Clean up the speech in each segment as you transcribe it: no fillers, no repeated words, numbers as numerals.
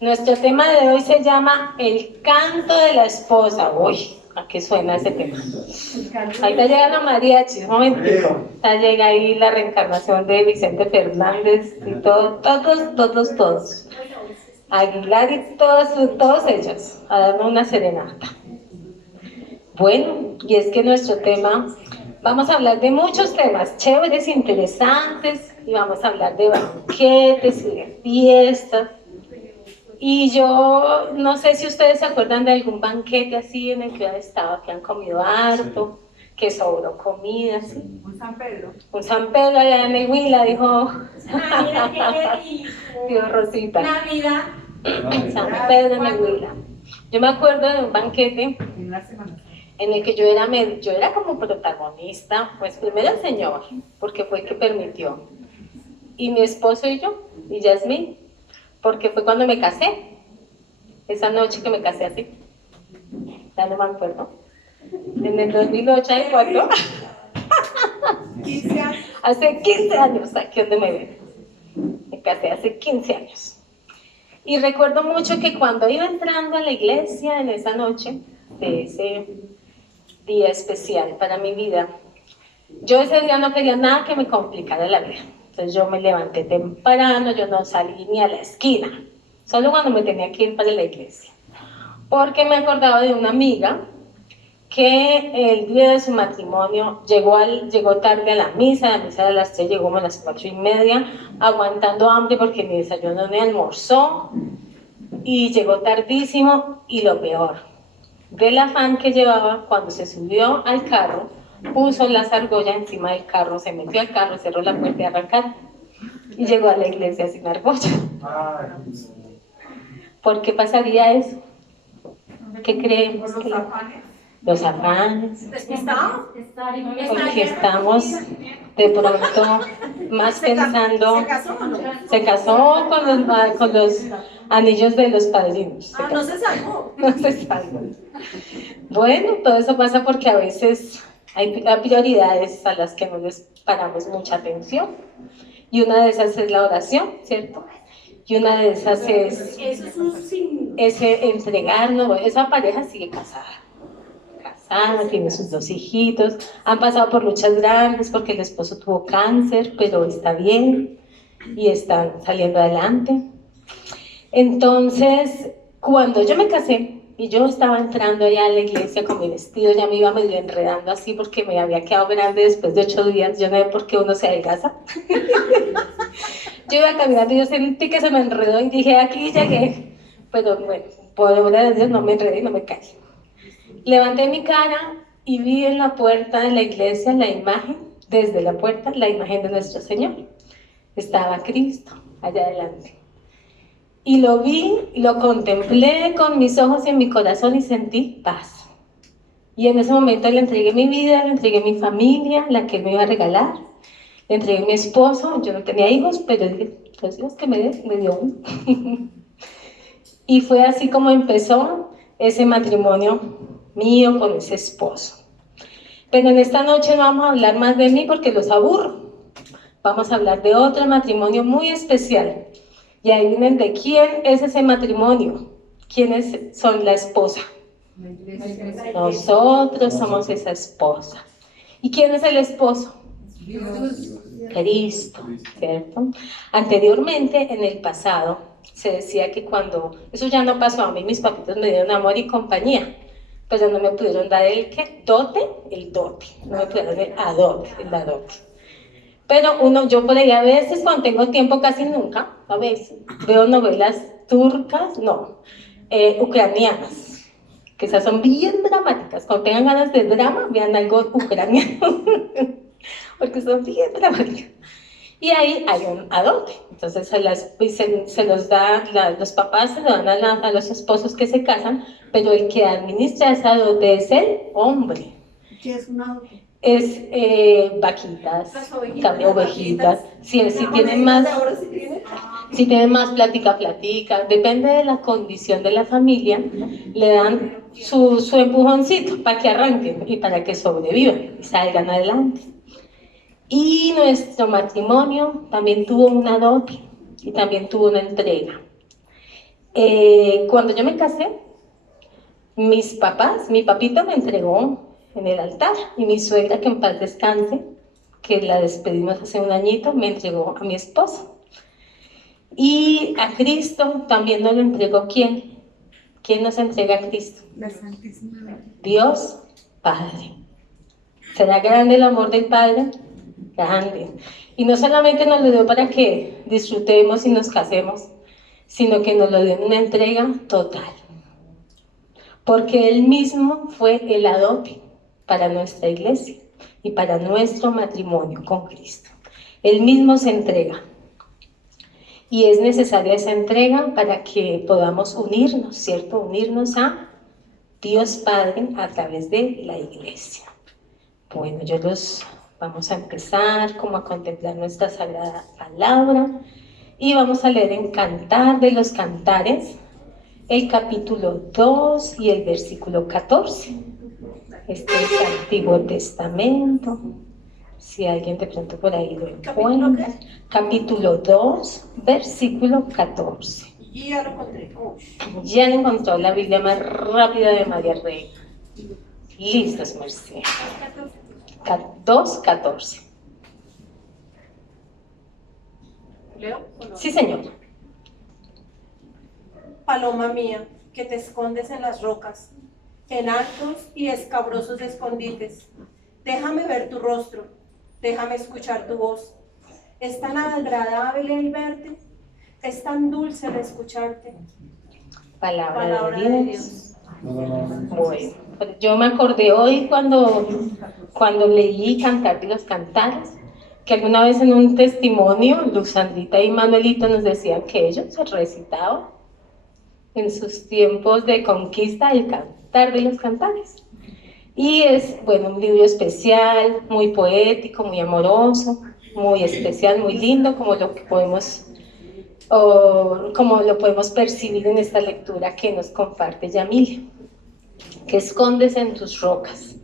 Nuestro tema de hoy se llama El canto de la esposa. Uy, ¿a qué suena ese tema? Ahí está llegando mariachi, un momentico. Está llega ahí la reencarnación de Vicente Fernández y todos. Aguilar y todos ellos, a darnos una serenata. Bueno, y es que nuestro tema, vamos a hablar de muchos temas chéveres, interesantes, y vamos a hablar de banquetes y de fiestas. Y yo no sé si ustedes se acuerdan de algún banquete así en el que han estado, que han comido harto, que sobró comida, ¿sí? Un San Pedro. Un San Pedro allá en el Huila dijo, Dios Rosita. Navidad. San Pedro en el Huila. Yo me acuerdo de un banquete en el que yo era como protagonista, pues primero el Señor, porque fue el que permitió, y mi esposo y yo, y Yasmín, porque fue cuando me casé, esa noche que me casé así, ya no me acuerdo, en el 2008, ¿y cuánto? 15 años. Hace 15 años, aquí donde me ven, me casé hace 15 años. Y recuerdo mucho que cuando iba entrando a la iglesia en esa noche, de ese día especial para mi vida, yo ese día no quería nada que me complicara la vida. Entonces yo me levanté temprano, yo no salí ni a la esquina, solo cuando me tenía que ir para la iglesia. Porque me acordaba de una amiga que el día de su matrimonio llegó tarde a la misa de las 3, llegó como a las 4:30, aguantando hambre porque ni desayunó ni almorzó, y llegó tardísimo, y lo peor, del afán que llevaba, cuando se subió al carro, puso las argollas encima del carro, se metió al carro, cerró la puerta y arrancar, y llegó a la iglesia sin argolla. ¿Por qué pasaría eso? ¿Qué creemos? Los afanes, porque estamos de pronto más pensando. Se casó con los anillos de los padrinos. No se salvó. No se salvó. Bueno, todo eso pasa porque a veces hay prioridades a las que no les paramos mucha atención, y una de esas es la oración, ¿cierto? Y una de esas es ese entregarnos. Esa pareja sigue casada, tiene sus 2 hijitos, han pasado por luchas grandes porque el esposo tuvo cáncer, pero está bien y están saliendo adelante. Entonces, cuando yo me casé y yo estaba entrando allá a la iglesia con mi vestido, ya me iba medio enredando así porque me había quedado grande después de 8 días, yo no sé por qué uno se adelgaza. Yo iba caminando y yo sentí que se me enredó y dije, aquí llegué, pero bueno, por obra de Dios no me enredé y no me caí. Levanté mi cara y vi en la puerta de la iglesia la imagen, desde la puerta, la imagen de nuestro Señor. Estaba Cristo allá adelante. Y lo vi, lo contemplé con mis ojos y en mi corazón y sentí paz. Y en ese momento le entregué mi vida, le entregué mi familia, la que me iba a regalar, le entregué a mi esposo. Yo no tenía hijos, pero dije, los hijos que me dio uno. Y fue así como empezó ese matrimonio mío con ese esposo. Pero en esta noche no vamos a hablar más de mí porque los aburro. Vamos a hablar de otro matrimonio muy especial. Y ahí vienen de quién es ese matrimonio. ¿Quiénes son la esposa? Nosotros somos esa esposa. ¿Y quién es el esposo? Cristo, ¿cierto? Anteriormente, en el pasado, se decía que cuando, eso ya no pasó a mí, mis papitos me dieron amor y compañía, pero no me pudieron dar el dote, no me pudieron dar el adote. Pero yo por ahí a veces, cuando tengo tiempo, casi nunca, a veces, veo novelas turcas, ucranianas, que esas son bien dramáticas. Cuando tengan ganas de drama, vean algo ucraniano, porque son bien dramáticas. Y ahí hay un adote. Entonces se los da, los papás se lo dan a los esposos que se casan, pero el que administra ese adote es el hombre. ¿Qué es un adote? Es vaquitas, ovejitas. Si tienen más, si tienen más, platica, depende de la condición de la familia, le dan su empujoncito para que arranquen y para que sobrevivan y salgan adelante. Y nuestro matrimonio también tuvo una dote y también tuvo una entrega. Cuando yo me casé, mis papás, mi papito me entregó en el altar y mi suegra, que en paz descanse, que la despedimos hace un añito, me entregó a mi esposo. Y a Cristo también nos lo entregó ¿quién? ¿Quién nos entrega a Cristo? La Santísima Virgen. Dios Padre. ¿Será grande el amor del Padre? Grande. Y no solamente nos lo dio para que disfrutemos y nos casemos, sino que nos lo dio en una entrega total. Porque Él mismo fue el adopte para nuestra iglesia y para nuestro matrimonio con Cristo. Él mismo se entrega. Y es necesaria esa entrega para que podamos unirnos, ¿cierto? Unirnos a Dios Padre a través de la iglesia. Bueno, vamos a empezar como a contemplar nuestra sagrada palabra y vamos a leer en Cantar de los Cantares el capítulo 2 y el versículo 14. Este es el Antiguo Testamento. Si alguien de pronto por ahí lo encuentra. Capítulo 2, versículo 14. Ya lo encontré. Ya le encontró la Biblia más rápida de María Reina. Listos, Mercedes. 2:14. ¿Leo? ¿O no? Sí, señor. Paloma mía, que te escondes en las rocas, en altos y escabrosos escondites. Déjame ver tu rostro, déjame escuchar tu voz. Es tan agradable el verte, es tan dulce el escucharte. Palabra de Dios. Bueno, pues yo me acordé hoy cuando leí Cantar de los Cantares, que alguna vez en un testimonio, Luzandrita y Manuelito nos decían que ellos se recitaban en sus tiempos de conquista el Cantar de los Cantares. Y es, bueno, un libro especial, muy poético, muy amoroso, muy especial, muy lindo, como lo podemos percibir en esta lectura que nos comparte Yamile. Que escondes en tus rocas,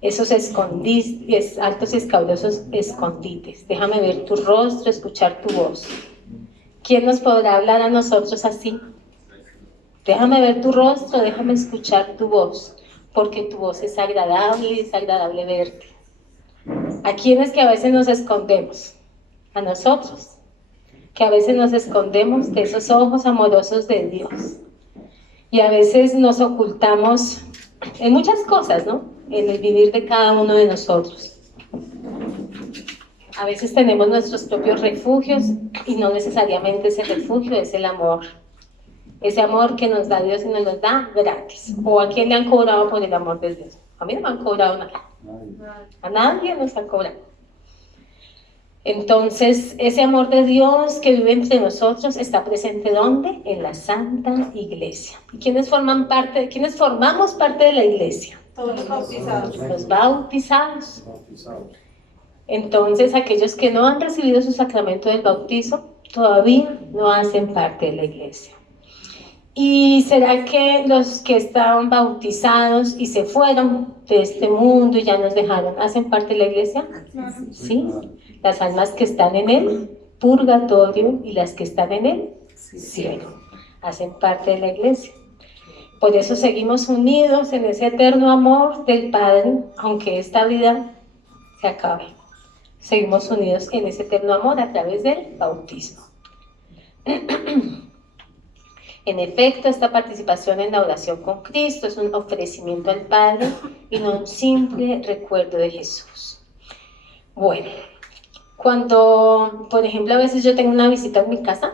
esos escondites, altos y escabrosos escondites. Déjame ver tu rostro, escuchar tu voz. ¿Quién nos podrá hablar a nosotros así? Déjame ver tu rostro, déjame escuchar tu voz, porque tu voz es agradable y es agradable verte. ¿A quiénes que a veces nos escondemos? A nosotros, que a veces nos escondemos de esos ojos amorosos de Dios. Y a veces nos ocultamos en muchas cosas, ¿no? En el vivir de cada uno de nosotros. A veces tenemos nuestros propios refugios y no necesariamente ese refugio es el amor. Ese amor que nos da Dios y nos lo da gratis. ¿O a quién le han cobrado por el amor de Dios? A mí no me han cobrado nada. A nadie nos han cobrado. Entonces, ese amor de Dios que vive entre nosotros está presente ¿dónde? En la Santa Iglesia. ¿Y quiénes formamos parte de la Iglesia? Todos los bautizados. Los bautizados. Entonces, aquellos que no han recibido su sacramento del bautizo todavía no hacen parte de la Iglesia. ¿Y será que los que estaban bautizados y se fueron de este mundo y ya nos dejaron, hacen parte de la Iglesia? Sí. Las almas que están en el purgatorio y las que están en el cielo hacen parte de la Iglesia. Por eso seguimos unidos en ese eterno amor del Padre, aunque esta vida se acabe. Seguimos unidos en ese eterno amor a través del bautismo. En efecto, esta participación en la oración con Cristo es un ofrecimiento al Padre y no un simple recuerdo de Jesús. Bueno, cuando, por ejemplo, a veces yo tengo una visita en mi casa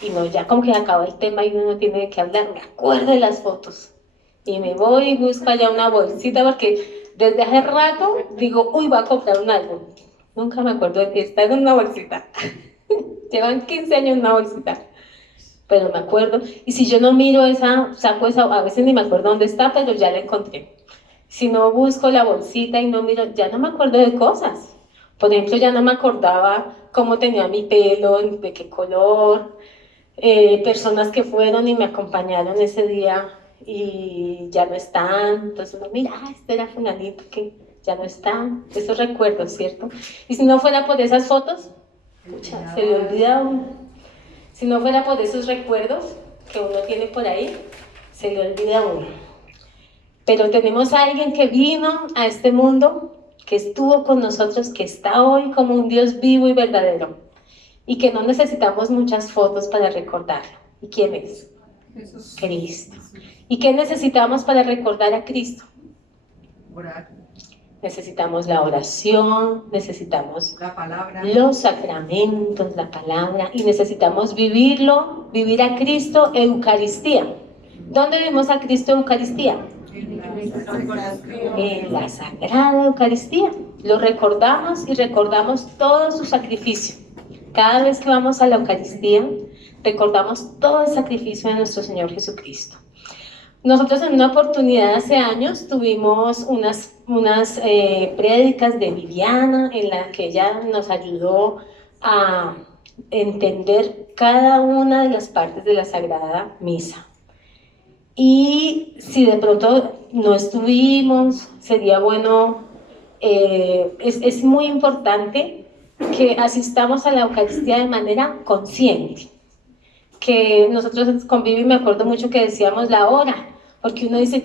y no, ya como que acaba el tema y uno no tiene de qué hablar, me acuerdo de las fotos y me voy y busco allá una bolsita porque desde hace rato digo, uy, voy a comprar un álbum. Nunca me acuerdo de que está en una bolsita. Llevan 15 años en una bolsita. Pero me acuerdo, y si yo no miro saco esa, a veces ni me acuerdo dónde está, pero ya la encontré. Si no busco la bolsita y no miro, ya no me acuerdo de cosas. Por ejemplo, ya no me acordaba cómo tenía mi pelo, de qué color, personas que fueron y me acompañaron ese día y ya no están. Entonces uno mira, este era fulanito que ya no está. Esos recuerdos, ¿cierto? Y si no fuera por esas fotos, pucha, se le olvida a uno. Si no fuera por esos recuerdos, que uno tiene por ahí, se le olvida a uno. Pero tenemos a alguien que vino a este mundo, que estuvo con nosotros, que está hoy como un Dios vivo y verdadero, y que no necesitamos muchas fotos para recordarlo. ¿Y quién es? Jesús. Cristo. ¿Y qué necesitamos para recordar a Cristo? Orar. Necesitamos la oración, necesitamos La palabra. los sacramentos, la palabra, y necesitamos vivirlo, vivir a Cristo Eucaristía. ¿Dónde vivimos a Cristo Eucaristía? En la Sagrada Eucaristía. Lo recordamos y recordamos todo su sacrificio. Cada vez que vamos a la Eucaristía, recordamos todo el sacrificio de nuestro Señor Jesucristo. Nosotros en una oportunidad hace años tuvimos unas prédicas de Viviana en la que ella nos ayudó a entender cada una de las partes de la Sagrada Misa. Y si de pronto no estuvimos, sería bueno, es muy importante que asistamos a la Eucaristía de manera consciente. Que nosotros con Vivi me acuerdo mucho que decíamos la hora, porque uno dice,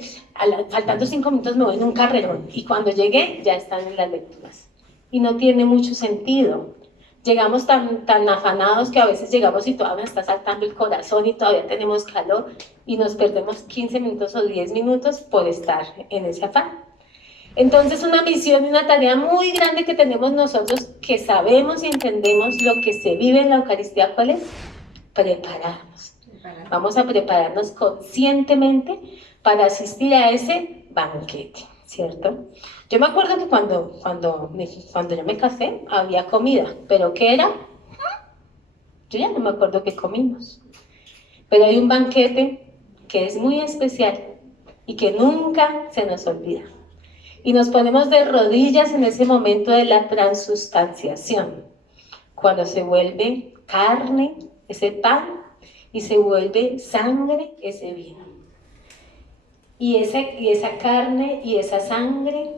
faltando 5 minutos me voy en un carrerón, y cuando llegué ya están en las lecturas. Y no tiene mucho sentido. Llegamos tan afanados que a veces llegamos y todavía nos está saltando el corazón y todavía tenemos calor, y nos perdemos 15 minutos o 10 minutos por estar en ese afán. Entonces una misión y una tarea muy grande que tenemos nosotros, que sabemos y entendemos lo que se vive en la Eucaristía, ¿cuál es? Prepararnos. Vamos a prepararnos conscientemente para asistir a ese banquete, ¿cierto? Yo me acuerdo que cuando yo me casé había comida, pero ¿qué era? Yo ya no me acuerdo qué comimos. Pero hay un banquete que es muy especial y que nunca se nos olvida. Y nos ponemos de rodillas en ese momento de la transustanciación, cuando se vuelve carne ese pan y se vuelve sangre ese vino. Y esa carne y esa sangre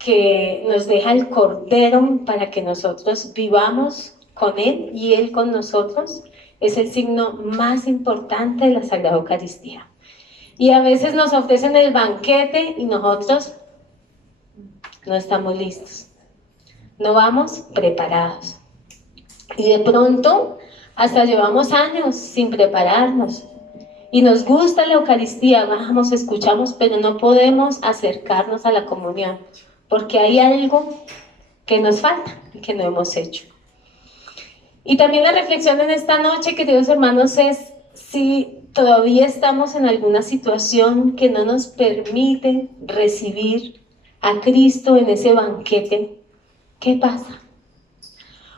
que nos deja el Cordero para que nosotros vivamos con Él y Él con nosotros, es el signo más importante de la Sagrada Eucaristía. Y a veces nos ofrecen el banquete y nosotros no estamos listos, no vamos preparados. Y de pronto hasta llevamos años sin prepararnos. Y nos gusta la Eucaristía, vamos, escuchamos, pero no podemos acercarnos a la comunión, porque hay algo que nos falta y que no hemos hecho. Y también la reflexión en esta noche, queridos hermanos, es si todavía estamos en alguna situación que no nos permite recibir a Cristo en ese banquete, ¿qué pasa?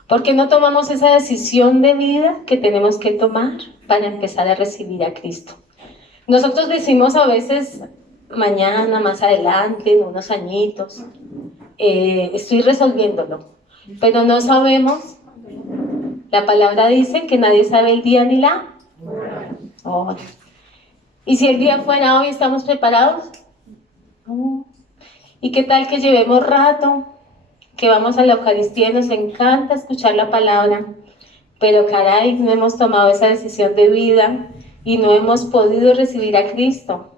¿Por qué no tomamos esa decisión de vida que tenemos que tomar para empezar a recibir a Cristo? Nosotros decimos a veces, mañana, más adelante, en unos añitos, estoy resolviéndolo, pero no sabemos. La palabra dice que nadie sabe el día ni la hora. ¿Y si el día fuera hoy, estamos preparados? No. ¿Y qué tal que llevemos rato, que vamos a la Eucaristía y nos encanta escuchar la palabra, pero caray, no hemos tomado esa decisión de vida y no hemos podido recibir a Cristo?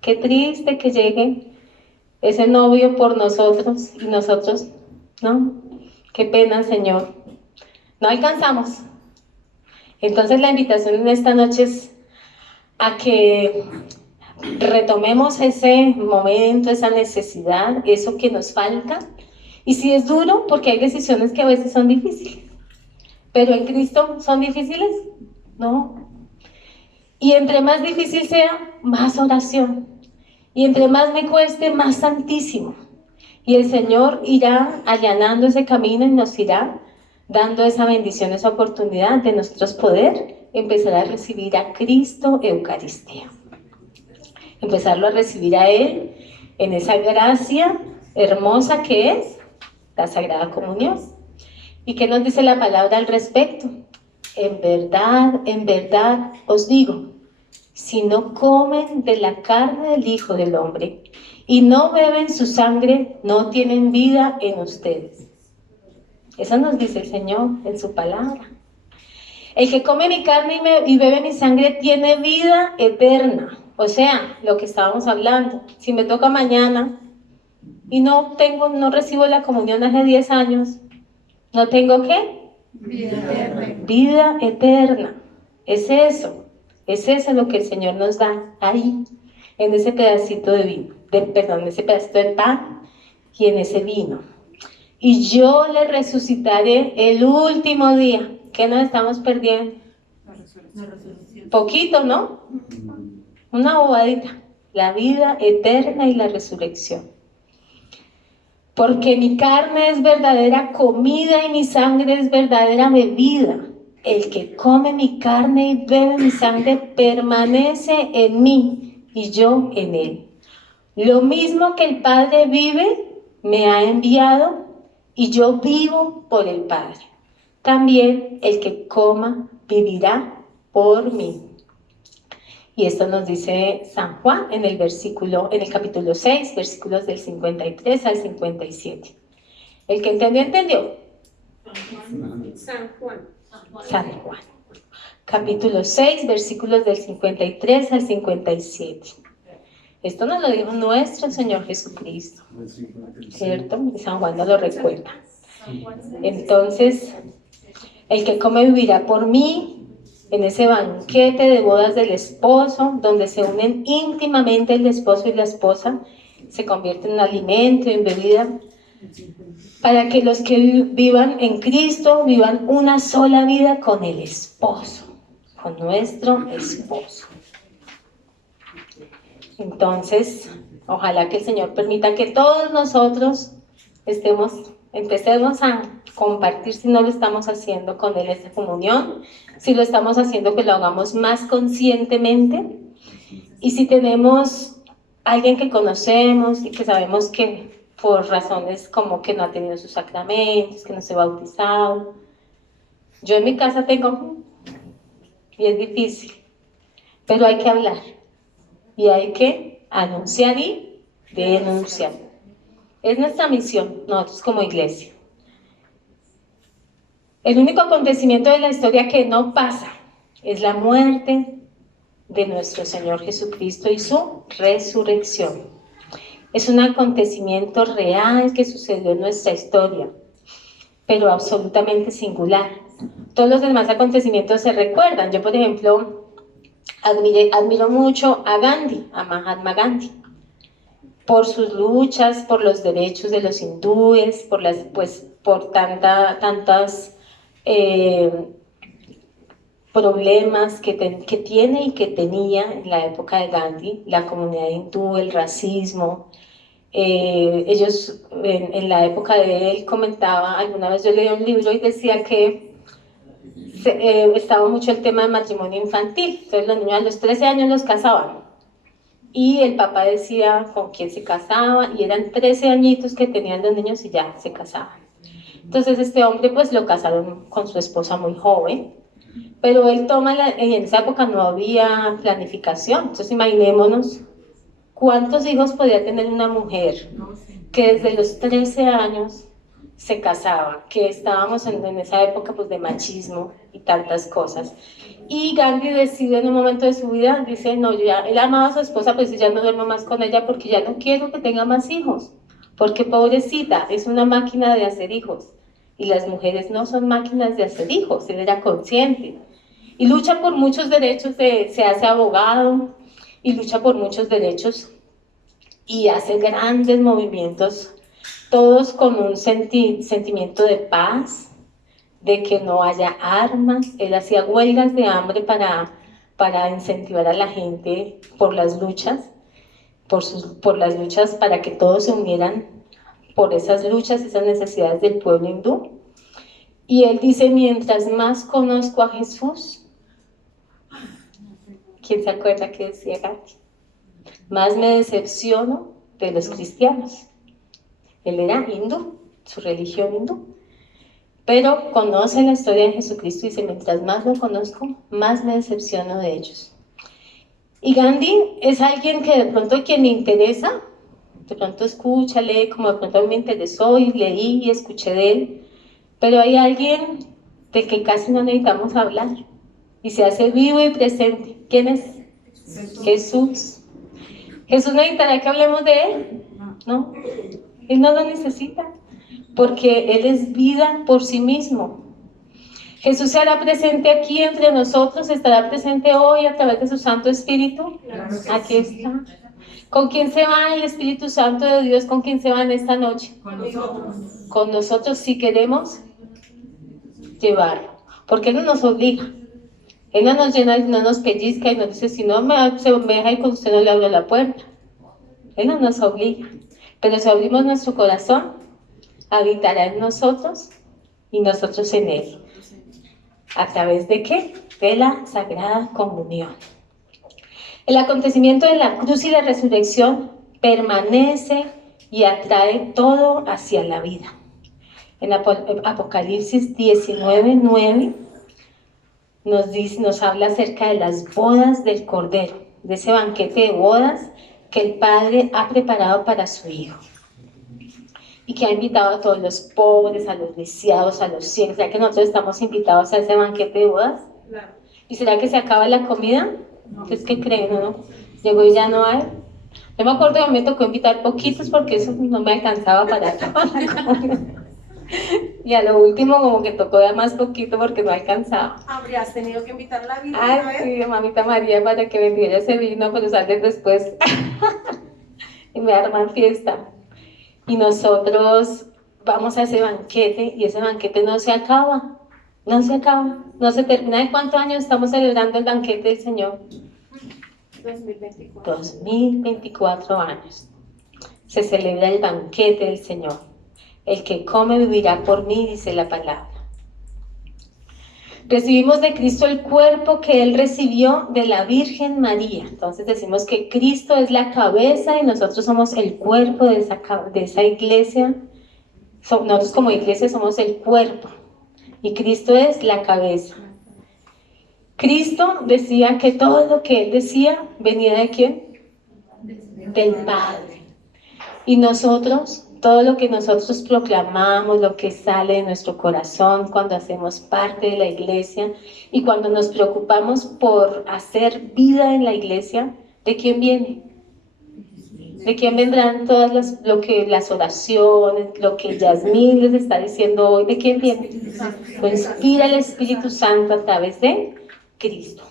Qué triste que llegue ese novio por nosotros y nosotros, ¿no? Qué pena, Señor. No alcanzamos. Entonces la invitación en esta noche es a que retomemos ese momento, esa necesidad, eso que nos falta. Y si es duro, porque hay decisiones que a veces son difíciles. Pero en Cristo, ¿son difíciles? No. Y entre más difícil sea, más oración. Y entre más me cueste, más santísimo. Y el Señor irá allanando ese camino y nos irá dando esa bendición, esa oportunidad de nosotros poder empezar a recibir a Cristo Eucaristía. Empezarlo a recibir a Él en esa gracia hermosa que es la Sagrada Comunión. ¿Y qué nos dice la palabra al respecto? En verdad os digo, si no comen de la carne del Hijo del Hombre y no beben su sangre, no tienen vida en ustedes. Eso nos dice el Señor en su palabra. El que come mi carne y bebe mi sangre tiene vida eterna. O sea, lo que estábamos hablando. Si me toca mañana y no recibo la comunión hace 10 años, ¿no tengo qué? Vida eterna. Vida eterna. Es eso lo que el Señor nos da ahí, en ese pedacito de vino, en ese pedacito de pan y en ese vino. Y yo le resucitaré el último día. ¿Qué nos estamos perdiendo? La resurrección. Poquito, ¿no? Una bobadita. La vida eterna y la resurrección. Porque mi carne es verdadera comida y mi sangre es verdadera bebida. El que come mi carne y bebe mi sangre permanece en mí y yo en él. Lo mismo que el Padre vive, me ha enviado y yo vivo por el Padre. También el que coma vivirá por mí. Y esto nos dice San Juan en el capítulo 6, versículos del 53 al 57. El que entendió, entendió. San Juan. San Juan. Capítulo 6, versículos del 53 al 57. Esto nos lo dijo nuestro Señor Jesucristo, ¿cierto? Y San Juan nos lo recuerda. Entonces, el que come vivirá por mí. En ese banquete de bodas del esposo, donde se unen íntimamente el esposo y la esposa, se convierte en alimento y en bebida, para que los que vivan en Cristo vivan una sola vida con el esposo, con nuestro esposo. Entonces, ojalá que el Señor permita que todos nosotros empecemos a compartir, si no lo estamos haciendo con Él, esta comunión. Si lo estamos haciendo, que lo hagamos más conscientemente. Y si tenemos alguien que conocemos y que sabemos que por razones como que no ha tenido sus sacramentos, que no se ha bautizado. Yo en mi casa tengo, y es difícil, pero hay que hablar. Y hay que anunciar y denunciar. Es nuestra misión, nosotros como iglesia. El único acontecimiento de la historia que no pasa es la muerte de nuestro Señor Jesucristo y su resurrección. Es un acontecimiento real que sucedió en nuestra historia, pero absolutamente singular. Todos los demás acontecimientos se recuerdan. Yo, por ejemplo, admiro mucho a Gandhi, a Mahatma Gandhi, por sus luchas, por los derechos de los hindúes, por tantas problemas que tiene y que tenía en la época de Gandhi, la comunidad hindú, el racismo. Ellos en la época de él comentaba, alguna vez yo leí un libro y decía que estaba mucho el tema del matrimonio infantil. Entonces los niños a los 13 años los casaban y el papá decía con quién se casaba y eran 13 añitos que tenían los niños y ya se casaban. Entonces este hombre pues lo casaron con su esposa muy joven, pero él en esa época no había planificación. Entonces imaginémonos cuántos hijos podía tener una mujer que desde los 13 años se casaba, que estábamos en esa época pues de machismo y tantas cosas. Y Gandhi decide en un momento de su vida, dice, no, él amaba a su esposa, pues ya no duermo más con ella porque ya no quiero que tenga más hijos, porque pobrecita, es una máquina de hacer hijos. Y las mujeres no son máquinas de hacer hijos, él era consciente. Y lucha por muchos derechos, se hace abogado y lucha por muchos derechos y hace grandes movimientos, todos con un sentimiento de paz, de que no haya armas. Él hacía huelgas de hambre para incentivar a la gente por las luchas, por las luchas para que todos se unieran por esas luchas, esas necesidades del pueblo hindú. Y él dice, mientras más conozco a Jesús, ¿quién se acuerda que decía Gandhi? Más me decepciono de los cristianos. Él era hindú, su religión hindú, pero conoce la historia de Jesucristo y dice, mientras más lo conozco, más me decepciono de ellos. Y Gandhi es alguien que de pronto quien me interesa, de pronto escucha, lee, como de pronto a mí me interesó y leí y escuché de él, pero hay alguien de que casi no necesitamos hablar y se hace vivo y presente. ¿Quién es? Jesús. ¿Jesús necesitará que hablemos de Él? No, Él no lo necesita, porque Él es vida por sí mismo. Jesús se hará presente aquí entre nosotros, estará presente hoy a través de su Santo Espíritu. Aquí está. ¿Con quién se va el Espíritu Santo de Dios? ¿Con quién se va en esta noche? Con nosotros. Con nosotros, si queremos llevarlo, porque Él no nos obliga. Él no nos llena, no nos pellizca y nos dice, si no se me deja y con usted no le abro la puerta. Él no nos obliga, pero si abrimos nuestro corazón, habitará en nosotros y nosotros en Él. ¿A través de qué? De la Sagrada Comunión. El acontecimiento de la cruz y la resurrección permanece y atrae todo hacia la vida. En Apocalipsis 19:9 nos habla acerca de las bodas del Cordero, de ese banquete de bodas que el Padre ha preparado para su Hijo y que ha invitado a todos los pobres, a los lisiados, a los ciegos. ¿Será que nosotros estamos invitados a ese banquete de bodas? Claro. ¿Y será que se acaba la comida? ¿Ustedes qué creen, no? Llegó y ya no hay. Yo me acuerdo que me tocó invitar poquitos porque eso no me alcanzaba para toda la comida. Y a lo último como que tocó ya más poquito porque no alcanzaba. Habrías tenido que invitar a la vida. Ay, sí, mamita María, para que bendiga ese vino, pero salen después y me arman fiesta. Y nosotros vamos a ese banquete y ese banquete no se acaba, no se acaba, no se termina. ¿De cuántos años estamos celebrando el banquete del Señor? 2024. 2024 años. Se celebra el banquete del Señor. El que come vivirá por mí, dice la palabra. Recibimos de Cristo el cuerpo que Él recibió de la Virgen María. Entonces decimos que Cristo es la cabeza y nosotros somos el cuerpo de esa iglesia. Nosotros como iglesia somos el cuerpo y Cristo es la cabeza. Cristo decía que todo lo que Él decía venía ¿de quién? Del Padre. Y nosotros, todo lo que nosotros proclamamos, lo que sale de nuestro corazón cuando hacemos parte de la iglesia y cuando nos preocupamos por hacer vida en la iglesia, ¿de quién viene? ¿De quién vendrán todas las oraciones, lo que Yasmín les está diciendo hoy? ¿De quién viene? Lo inspira el Espíritu Santo a través de Cristo,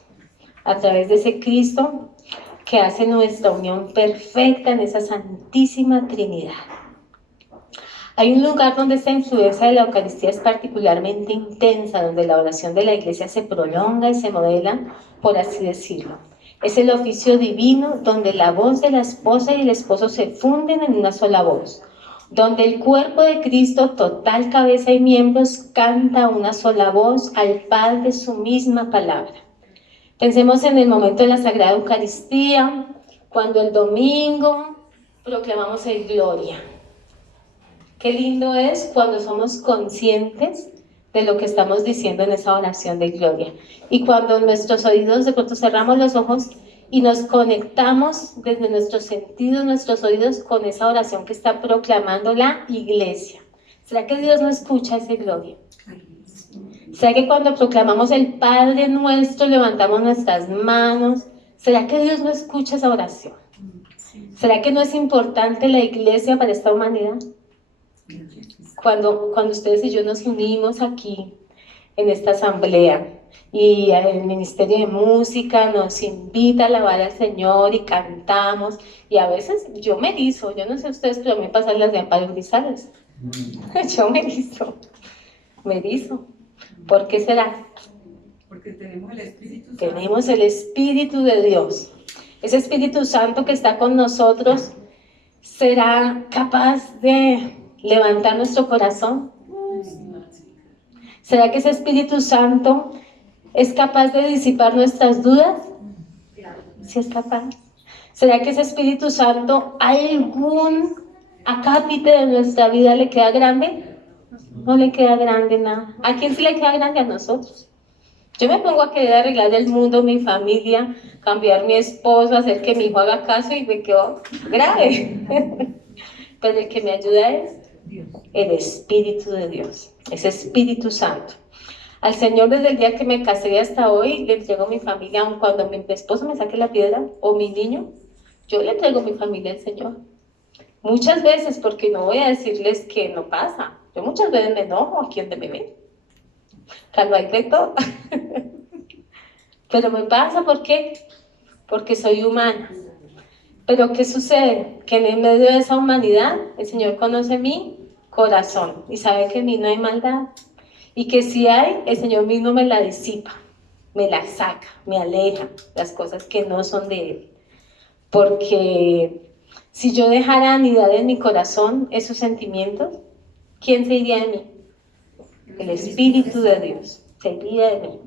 a través de ese Cristo que hace nuestra unión perfecta en esa Santísima Trinidad. Hay un lugar donde esta influencia de la Eucaristía es particularmente intensa, donde la oración de la iglesia se prolonga y se modela, por así decirlo. Es el oficio divino donde la voz de la esposa y el esposo se funden en una sola voz, donde el cuerpo de Cristo, total cabeza y miembros, canta una sola voz al Padre su misma palabra. Pensemos en el momento de la Sagrada Eucaristía, cuando el domingo proclamamos el Gloria. Qué lindo es cuando somos conscientes de lo que estamos diciendo en esa oración de Gloria. Y cuando nuestros oídos, de pronto cerramos los ojos y nos conectamos desde nuestros sentidos, nuestros oídos, con esa oración que está proclamando la iglesia. ¿Será que Dios no escucha ese Gloria? ¿Será que cuando proclamamos el Padre Nuestro levantamos nuestras manos? ¿Será que Dios no escucha esa oración? ¿Será que no es importante la iglesia para esta humanidad? Cuando ustedes y yo nos unimos aquí en esta asamblea y el Ministerio de Música nos invita a alabar al Señor y cantamos, y a veces yo me erizo, yo no sé ustedes, pero a mí me pasan las de Amparo Grisales. Yo me erizo. ¿Por qué será? Porque tenemos el Espíritu Santo. Tenemos el Espíritu de Dios. Ese Espíritu Santo que está con nosotros será capaz de levantar nuestro corazón. ¿Será que ese Espíritu Santo es capaz de disipar nuestras dudas? Sí es capaz. ¿Será que ese Espíritu Santo algún acápite de nuestra vida le queda grande? No le queda grande nada. ¿A quién sí le queda grande? A nosotros. Yo me pongo a querer arreglar el mundo, mi familia, cambiar mi esposo, hacer que mi hijo haga caso y me quedo grave. Pero el que me ayuda es el Espíritu de Dios, ese Espíritu Santo. Al Señor desde el día que me casé hasta hoy, le entrego mi familia, aun cuando mi esposo me saque la piedra o mi niño, yo le entrego mi familia al Señor. Muchas veces, porque no voy a decirles que no pasa, yo muchas veces me enojo aquí donde me ven. Cuando hay de todo. Pero me pasa, ¿por qué? Porque soy humana. Pero ¿qué sucede? Que en medio de esa humanidad, el Señor conoce mi corazón y sabe que en mí no hay maldad. Y que si hay, el Señor mismo me la disipa, me la saca, me aleja las cosas que no son de Él. Porque si yo dejara anidar en mi corazón esos sentimientos, ¿quién se iría de mí? El Espíritu de Dios se iría de mí.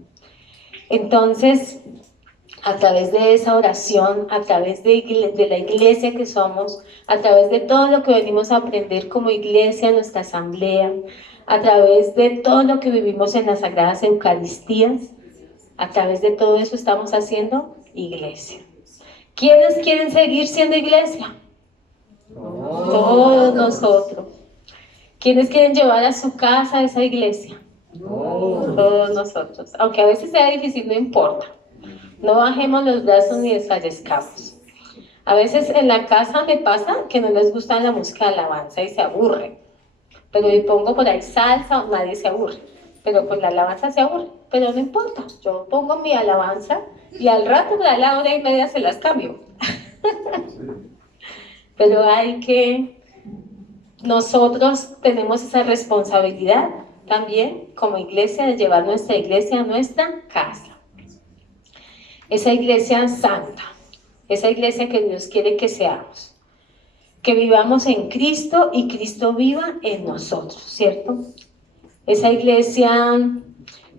Entonces, a través de esa oración, a través de la iglesia que somos, a través de todo lo que venimos a aprender como iglesia, nuestra asamblea, a través de todo lo que vivimos en las Sagradas Eucaristías, a través de todo eso estamos haciendo iglesia. ¿Quiénes quieren seguir siendo iglesia? Todos nosotros. ¿Quiénes quieren llevar a su casa esa iglesia? Todos nosotros. Aunque a veces sea difícil, no importa. No bajemos los brazos ni desfallezcamos. A veces en la casa me pasa que no les gusta la música de alabanza y se aburren. Pero si pongo por ahí salsa, nadie se aburre. Pero con la alabanza se aburre. Pero no importa, yo pongo mi alabanza y al rato de la hora y media se las cambio. Pero nosotros tenemos esa responsabilidad también como iglesia de llevar nuestra iglesia a nuestra casa. Esa iglesia santa, esa iglesia que Dios quiere que seamos, que vivamos en Cristo y Cristo viva en nosotros, ¿cierto? Esa iglesia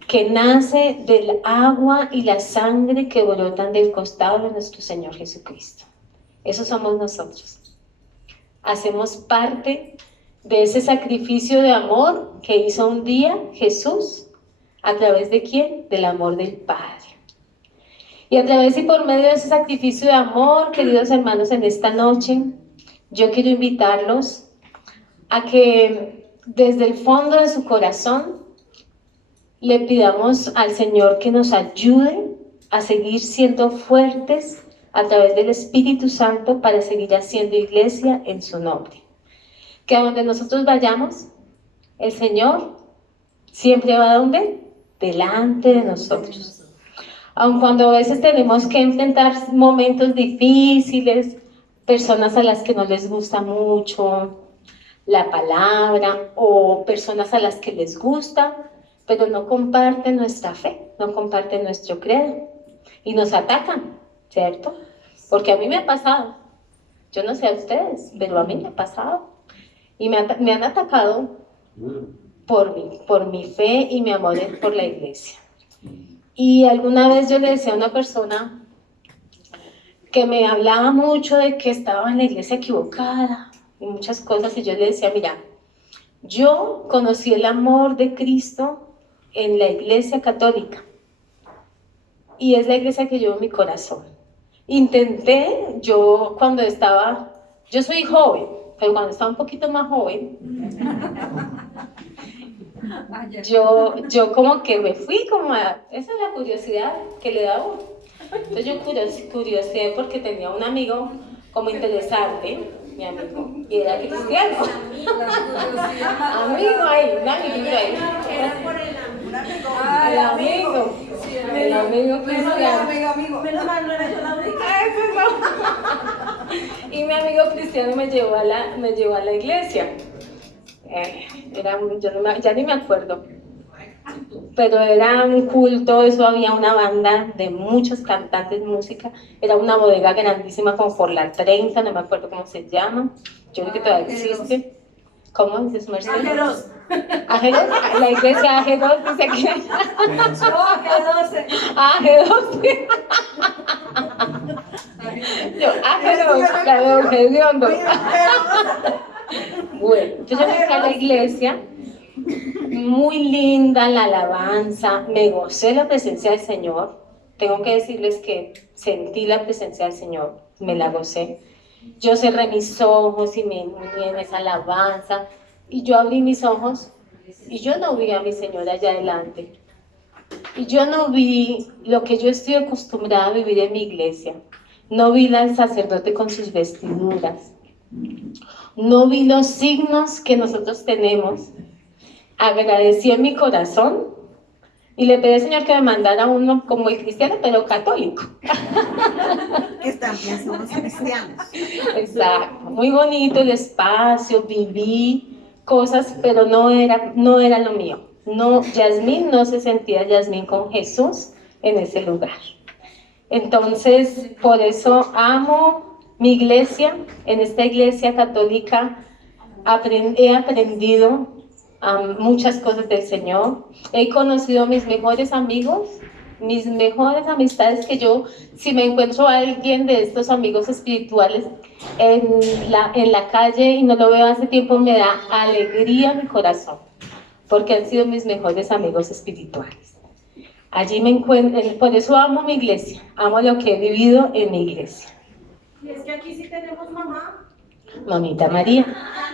que nace del agua y la sangre que brotan del costado de nuestro Señor Jesucristo. Eso somos nosotros. Hacemos parte de ese sacrificio de amor que hizo un día Jesús. ¿A través de quién? Del amor del Padre. Y a través y por medio de ese sacrificio de amor, queridos hermanos, en esta noche, yo quiero invitarlos a que desde el fondo de su corazón le pidamos al Señor que nos ayude a seguir siendo fuertes a través del Espíritu Santo para seguir haciendo iglesia en su nombre. Que a donde nosotros vayamos, el Señor siempre va a donde? Delante de nosotros. Aun cuando a veces tenemos que enfrentar momentos difíciles, personas a las que no les gusta mucho la palabra o personas a las que les gusta, pero no comparten nuestra fe, no comparten nuestro credo y nos atacan, ¿cierto? Porque a mí me ha pasado, yo no sé a ustedes, pero a mí me ha pasado y me han atacado por mi fe y mi amor por la iglesia. Y alguna vez yo le decía a una persona que me hablaba mucho de que estaba en la iglesia equivocada y muchas cosas, y yo le decía, mira, yo conocí el amor de Cristo en la iglesia católica y es la iglesia que llevo en mi corazón. Intenté, yo soy joven, pero cuando estaba un poquito más joven, yo como que me fui esa es la curiosidad que le da uno. Entonces yo curioseé porque tenía un amigo como interesante, mi amigo, y era cristiano. Amigo ahí, un amiguito ahí. El amigo cristiano. Menos mal no era yo la única. Y mi amigo cristiano me llevó a la iglesia. Ya ni me acuerdo, pero era un culto, eso había una banda de muchos cantantes de música, era una bodega grandísima como por la 30, no me acuerdo cómo se llama, yo creo que todavía existe. ¿Cómo dices, Mercedes? Ajeros, la iglesia Ajeros dice aquí. Ajeros. Yo, Ajeros, la de Eugediondo. Bueno, entonces yo me fui a la iglesia, muy linda la alabanza, me gocé la presencia del Señor. Tengo que decirles que sentí la presencia del Señor, me la gocé. Yo cerré mis ojos y me uní en esa alabanza, y yo abrí mis ojos y yo no vi a mi Señor allá adelante. Y yo no vi lo que yo estoy acostumbrada a vivir en mi iglesia. No vi al sacerdote con sus vestiduras. No vi los signos que nosotros tenemos. Agradecí en mi corazón y le pedí al Señor que me mandara uno como el cristiano, pero católico. Que también somos cristianos. Exacto. Muy bonito el espacio, viví cosas, pero no era lo mío. No, Yasmín no se sentía Yasmín con Jesús en ese lugar. Entonces, por eso amo mi iglesia. En esta iglesia católica he aprendido muchas cosas del Señor. He conocido a mis mejores amigos, mis mejores amistades, que yo, si me encuentro a alguien de estos amigos espirituales en la calle y no lo veo hace tiempo, me da alegría mi corazón, porque han sido mis mejores amigos espirituales. Allí me encuentro, por eso amo mi iglesia, amo lo que he vivido en mi iglesia. Y es que aquí sí tenemos mamá. Mamita María.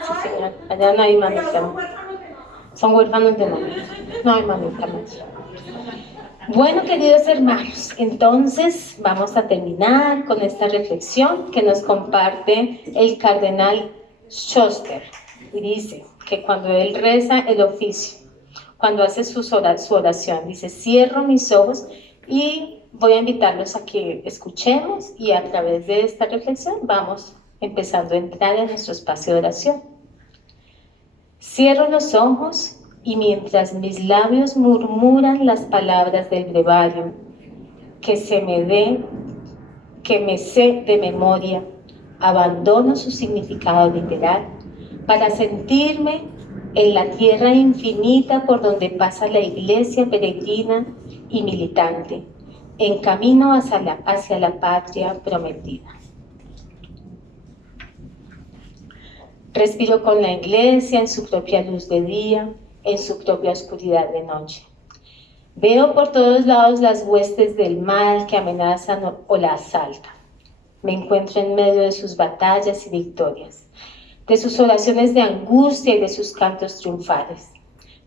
Sí, señor. Allá no hay mamita. Pero son huérfanos de mamá. Son huérfanos de mamá. No hay mamita María. Bueno, queridos hermanos, entonces vamos a terminar con esta reflexión que nos comparte el cardenal Schuster. Y dice que cuando él reza el oficio, cuando hace su oración, dice: cierro mis ojos, y voy a invitarlos a que escuchemos y a través de esta reflexión vamos empezando a entrar en nuestro espacio de oración. Cierro los ojos y mientras mis labios murmuran las palabras del breviario que me sé de memoria, abandono su significado literal para sentirme en la tierra infinita por donde pasa la iglesia peregrina y militante, en camino hacia la patria prometida. Respiro con la iglesia en su propia luz de día, en su propia oscuridad de noche. Veo por todos lados las huestes del mal que amenazan o la asaltan. Me encuentro en medio de sus batallas y victorias, de sus oraciones de angustia y de sus cantos triunfales,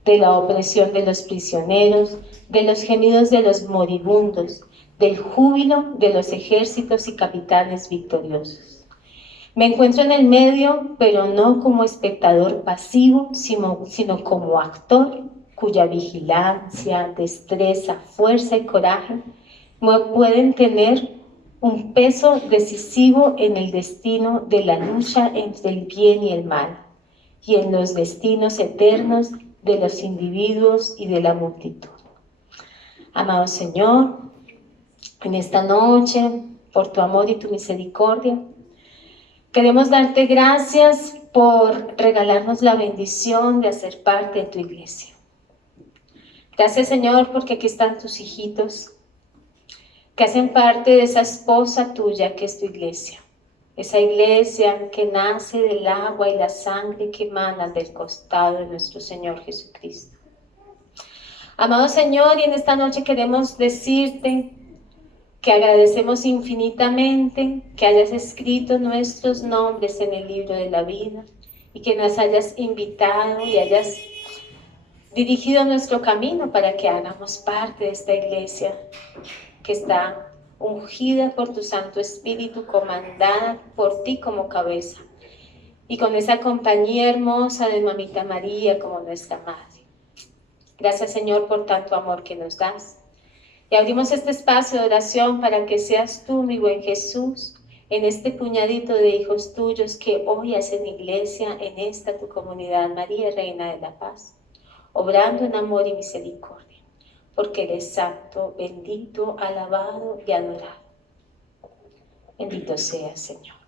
de la opresión de los prisioneros, de los gemidos de los moribundos, del júbilo de los ejércitos y capitanes victoriosos. Me encuentro en el medio, pero no como espectador pasivo, sino como actor cuya vigilancia, destreza, fuerza y coraje pueden tener un peso decisivo en el destino de la lucha entre el bien y el mal, y en los destinos eternos de los individuos y de la multitud. Amado Señor, en esta noche, por tu amor y tu misericordia, queremos darte gracias por regalarnos la bendición de hacer parte de tu iglesia. Gracias, Señor, porque aquí están tus hijitos, que hacen parte de esa esposa tuya que es tu iglesia. Esa iglesia que nace del agua y la sangre que emanan del costado de nuestro Señor Jesucristo. Amado Señor, y en esta noche queremos decirte que agradecemos infinitamente que hayas escrito nuestros nombres en el libro de la vida y que nos hayas invitado y hayas dirigido nuestro camino para que hagamos parte de esta iglesia que está ungida por tu Santo Espíritu, comandada por ti como cabeza, y con esa compañía hermosa de Mamita María como nuestra Madre. Gracias, Señor, por tanto amor que nos das. Y abrimos este espacio de oración para que seas tú, mi buen Jesús, en este puñadito de hijos tuyos que hoy hacen iglesia en esta tu comunidad, María, Reina de la Paz, obrando en amor y misericordia, porque eres santo, bendito, alabado y adorado. Bendito seas, Señor.